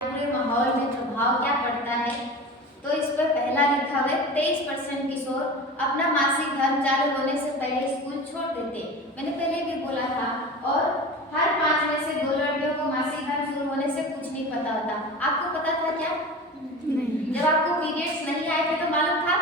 पूरे माहौल में प्रभाव क्या पड़ता है। तो इस पर पहला लिखा हुआ है 23% किशोर अपना मासिक धर्म चालू होने से पहले स्कूल छोड़ देते। मैंने पहले भी बोला था। और हर 5 में से 2 लड़कियों को मासिक धर्म शुरू होने से कुछ नहीं पता होता। आपको पता था क्या? नहीं। जब आपको पीरियड्स नहीं आए थे तो मालूम था?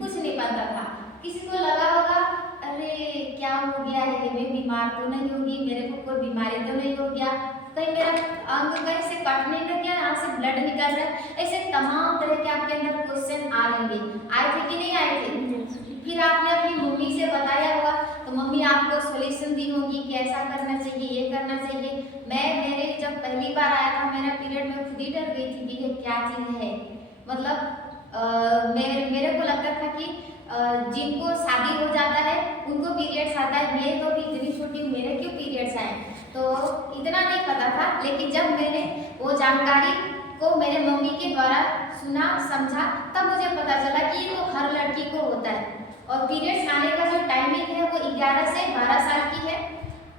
कुछ नहीं पता था। किसी को लगा होगा अरे क्या हो गया है, मैं बीमार तो नहीं होगी, मेरे को कोई बीमारी तो नहीं हो गया, कहीं मेरा अंग कहीं से कटने लग गया, यहाँ से ब्लड निकल रहा है। ऐसे तमाम तरह के आपके अंदर क्वेश्चन आ रहेंगे। आए थे कि नहीं आए थे? फिर आपने अपनी मम्मी से बताया होगा तो मम्मी आपको सॉल्यूशन दी होगी कि ऐसा करना चाहिए, ये करना चाहिए। मेरे जब पहली बार आया था मेरा पीरियड में खुद ही डर गई थी कि ये क्या चीज़ है। मतलब मेरे को लगता था कि जिनको शादी हो जाता है उनको पीरियड्स आता है, मेरे तो भी इतनी छोटी मेरे क्यों पीरियड्स आए, तो इतना नहीं पता था। लेकिन जब मैंने वो जानकारी को मेरे मम्मी के द्वारा सुना समझा तब मुझे पता चला कि ये तो हर लड़की को होता है। और पीरियड्स आने का जो टाइमिंग है वो 11 से 12 साल की है।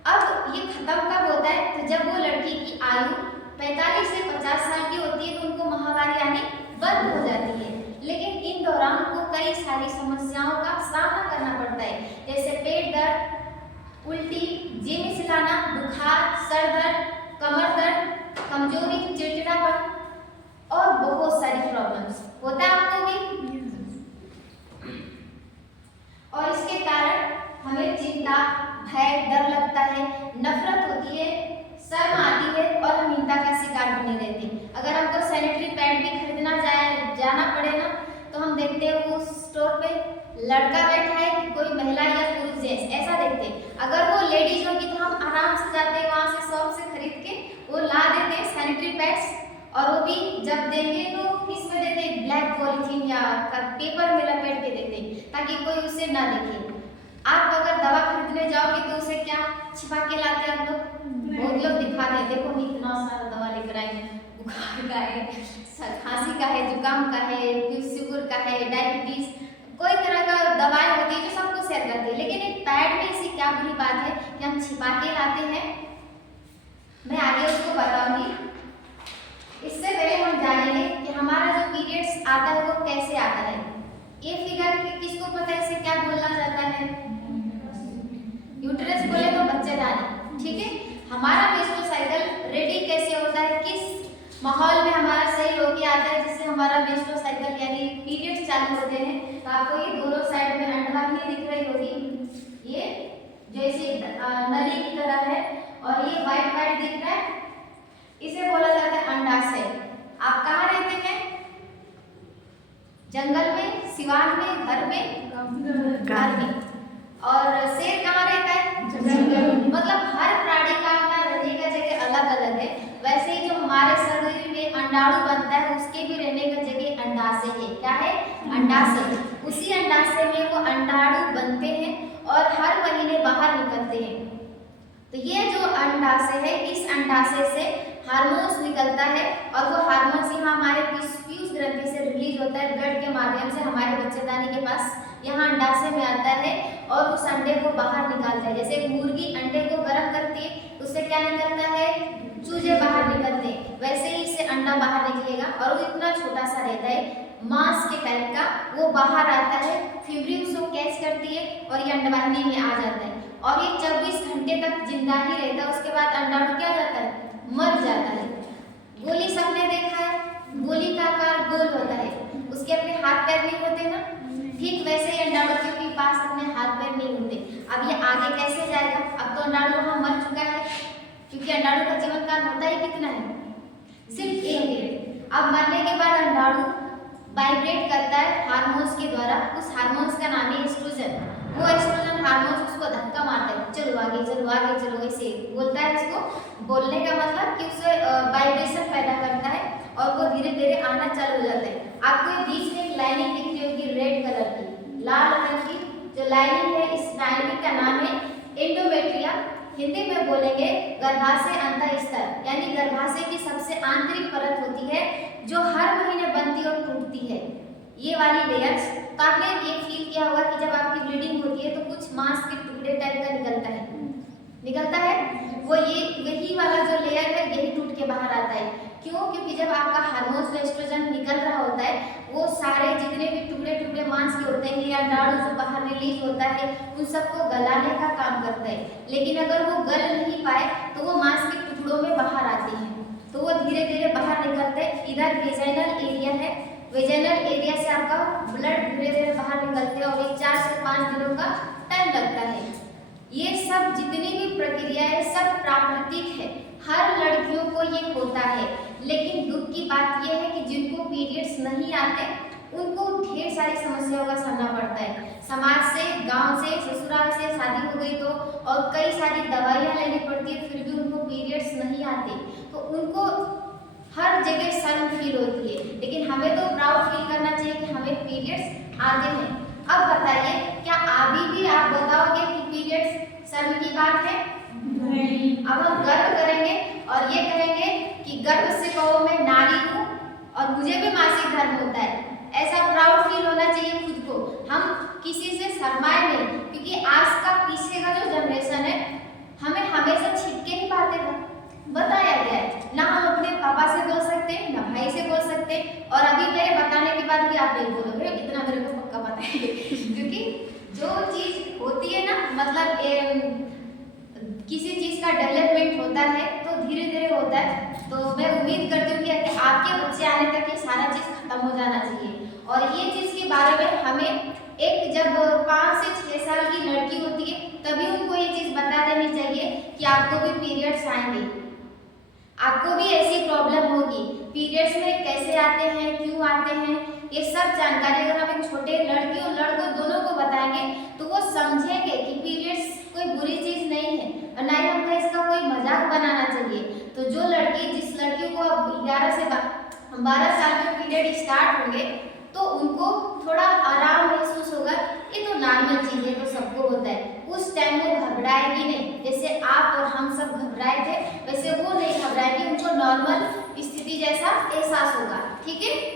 अब ये खत्म कब होता है? तो जब वो लड़की की आयु 45 से 50 साल की होती है तो उनको माहवारी आनी बंद हो जाती है। लेकिन इन दौरान उनको कई सारी समस्याओं का सामना करना पड़ता है, जैसे पेट दर्द, उल्टी, जी मिचलाना, बुखार, सर दर्द, कमर दर्द, कमजोरी, चिड़चिड़ापन और बहुत सारी प्रॉब्लम्स होता है आपको भी। और इसके कारण हमें चिंता, भय, डर लगता है, नफरत होती है, शर्म आती है और हम हिंसा का शिकार बने रहते हैं। अगर हमको सैनिटरी पैड भी खरीदना जाना पड़े ना तो हम देखते हैं वो स्टोर पे लड़का बैठा है कि कोई महिला या पुरुष जेंट्स, ऐसा देखते हैं। अगर वो लेडीज होगी तो हम आराम से जाते हैं वहाँ से शॉप से खरीद के वो ला देते हैं सैनिटरी पैड्स। और वो भी जब देंगे तो किस में देते हैं? ब्लैक पॉलीथीन या पेपर में लपेट के देते हैं ताकि कोई उसे ना देखे। आप अगर दवा खरीदने जाओगे तो उसे क्या छिपा के लाते हैं आप लोग? बहुत लोग दिखाते हैं, देखो हम इतना सारा दवा लेकर आए हैं, बुखार का है, खांसी का है, जुकाम का है, शुगर का है, डायबिटीज, कोई तरह का दवाई होती है जो सबको शेयर करती है। लेकिन एक पैड में ऐसी क्या बुरी बात है कि हम छिपा के लाते हैं? मैं आगे उसको बताऊंगी। इससे पहले हम जानेंगे कि हमारा जो पीरियड्स आता है वो कैसे आता है। ये फिगर किसको पता है इसे क्या बोलना जाता है? यूट्रस बोले तो बच्चेदानी, ठीक है। हमारा मेंस्ट्रुअल साइकिल रेडी कैसे होता है, किस माहौल में हमारा सही होके आता है जिससे हमारा मेंस्ट्रुअल साइकिल यानी पीरियड्स चालू होते हैं। तो आपको ये दोनों साइड में अंडवाहिनी दिख रही होगी, ये जैसे नली की तरह है और ये व्हाइट व्हाइट दिख रहा है, इसे बोला जाता है अंडाशय। आप कहाँ रहते हैं? जंगल में, सिवान में, घर में? घर में। और शेर कहाँ रहता है? जंगल। मतलब हर प्राणी का अपना रहने का जगह अलग अलग है। वैसे ही जो हमारे शरीर में अंडाणु बनता है उसके भी रहने का जगह अंडाशय है। क्या है? अंडाशय। उसी अंडाशय में वो अंडाणु बनते हैं और हर महीने बाहर निकलते हैं। तो ये जो अंडाशय है, इस अंडाशय से हार्मोन्स निकलता है और वो हार्मोन्स यहाँ हमारे पीयूष ग्रंथि से रिलीज होता है, ब्लड के माध्यम से हमारे बच्चेदानी के पास यहाँ अंडाशय में आता है और उस अंडे को बाहर निकालता है। जैसे एक मुर्गी अंडे को गर्म करती है उससे क्या निकलता है? चूजे बाहर निकलते हैं। वैसे ही इससे अंडा बाहर निकलेगा और वो इतना छोटा सा रहता है, मांस के टाइप का, वो बाहर आता है, फिब्री उसको कैच करती है और ये अंडवाहिनी में आ जाता है। और ये 24 घंटे तक जिंदा ही रहता है। उसके बाद अंडाणु क्या जाता है? मर जाता है। गोली सबने देखा है, गोली का आकार गोल होता है, उसके अपने हाथ पैर नहीं होते ना, ठीक वैसे ही अंडाणु के पास अपने हाथ पैर नहीं होते। अब ये आगे कैसे जाएगा? अब तो अंडाणु वहाँ मर चुका है क्योंकि अंडाणु का जीवन काल होता ही कितना है? सिर्फ 1 दिन। अब मरने के बाद अंडाणु वाइब्रेट करता है हार्मोन्स के द्वारा। उस हार्मोन्स का नाम है एस्ट्रोजन। वो एस्ट्रोजन हार्मोन्स उसको धक्का मारता है, चलो आगे चलो आगे चलो, ऐसे बोलता है। इसको बोलने का मतलब कि उसे वाइब्रेशन पैदा करता है और वो धीरे धीरे आना चालू हो जाता है। आपको ये बीच में एक लाइनिंग दिख रही होगी रेड कलर की, लाल रंग की जो लाइनिंग है, इस लाइनिंग का नाम है एंडोमेट्रिया। हिंदी में बोलेंगे गर्भाशय अंतःस्तर, यानी गर्भाशय की सबसे आंतरिक परत होती है जो हर महीने बनती और टूटती है, ये वाली लेयर्स। तो आपने ये फील किया होगा कि जब आपकी ब्लीडिंग होती है तो कुछ मांस के टुकड़े टाइप का निकलता है, वो ये यही वाला जो लेयर है यही टूट के बाहर आता है। क्यों? क्योंकि जब आपका हार्मोन्स में एस्ट्रोजन निकल रहा होता है, वो सारे जितने भी टुकड़े टुकड़े मांस के होते हैं या नाड़ू जो बाहर रिलीज होता है, उन सबको गलाने का काम करता है। लेकिन अगर वो गल नहीं पाए तो वो मांस के टुकड़ों में बाहर आती है, तो वो धीरे धीरे बाहर निकलते हैं। इधर वेजाइनल एरिया है, वेजाइनल एरिया से आपका ब्लड धीरे धीरे बाहर निकलते हैं और ये 4 से 5 दिनों का टाइम लगता है। ये सब जितनी भी प्रक्रिया है सब प्राकृतिक है, हर लड़कियों को ये होता है। लेकिन दुख की बात यह है कि जिनको पीरियड्स नहीं आते उनको ढेर सारी समस्याओं का सामना पड़ता है। समाज से, गांव से, ससुराल से शादी हो गई तो और कई सारी दवाइयाँ लेनी पड़ती है, फिर भी उनको पीरियड्स नहीं आते, तो उनको हर जगह शर्म फील होती है। लेकिन हमें तो प्राउड फील करना चाहिए कि हमें पीरियड्स आते हैं। अब बताइए, क्या अभी भी आप बताओगे कि पीरियड्स शर्म की बात है? नहीं। अब हम गर्व करेंगे और ये कहेंगे कि गर्व से कहो मैं नारी हूँ और मुझे भी मासिक धर्म होता है, ऐसा प्राउड फील होना चाहिए खुद को। हम किसी से शर्माए नहीं, क्योंकि आज का पीछे का जो जनरेशन है हमें हमेशा छिप के ही बातें बताया गया है। ना हम अपने पापा से बोल सकते हैं, ना भाई से बोल सकते हैं, और अभी मेरे बताने के बाद भी आप नहीं बोलोगे, इतना मेरे को पक्का पता है। क्योंकि जो चीज होती है ना, मतलब किसी चीज का डेवलपमेंट होता है तो धीरे धीरे होता है। तो मैं उम्मीद करती हूँ कि आपके बच्चे आने तक ये सारा चीज खत्म हो जाना चाहिए। और ये चीज के बारे में हमें एक जब 5 से 6 साल की लड़की होती है तभी उनको ये चीज बता देनी चाहिए कि आपको भी पीरियड्स आएंगे, आपको भी ऐसी प्रॉब्लम होगी, पीरियड्स में कैसे आते हैं, क्यों आते हैं, ये सब जानकारी अगर हम एक छोटे लड़की और लड़कों दोनों को बताएंगे तो वो समझेंगे कि पीरियड्स कोई बुरी चीज नहीं है और ना ही हमको इसका कोई मजाक बनाना चाहिए। तो जो लड़की, जिस लड़की को अब 11 से 12 साल में पीरियड स्टार्ट होंगे तो उनको थोड़ा आराम महसूस होगा, ये तो नॉर्मल चीज है, तो सबको होता है। उस टाइम वो घबराएगी नहीं, जैसे आप और हम सब घबराए थे वैसे वो नहीं घबराएगी, उनको नॉर्मल स्थिति जैसा एहसास होगा। ठीक है।